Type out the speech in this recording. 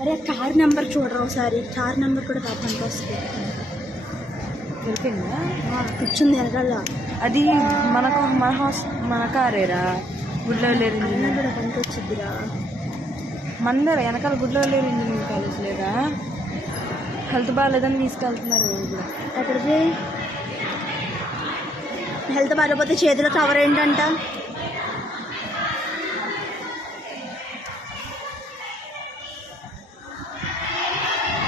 అరే car number చూడరు ఒకసారి, కార్ నెంబర్ కూడా పనికి వస్తుంది. దొరికిందా? కూర్చుంది వెనకాల. అది మన కారేరా, గుడ్లో లేరు ఇంజనీరింగ్ కూడా పనికి వచ్చిద్దిరా. మందర వెనకాల గుడ్లో లేరు ఇంజనీరింగ్ కాలేజ్ లేదా? హెల్త్ బాగాలేదని తీసుకెళ్తున్నారు కూడా. ఎక్కడికి? హెల్త్ బాగాలేకపోతే చేతిలో కవర్ ఏంటంట?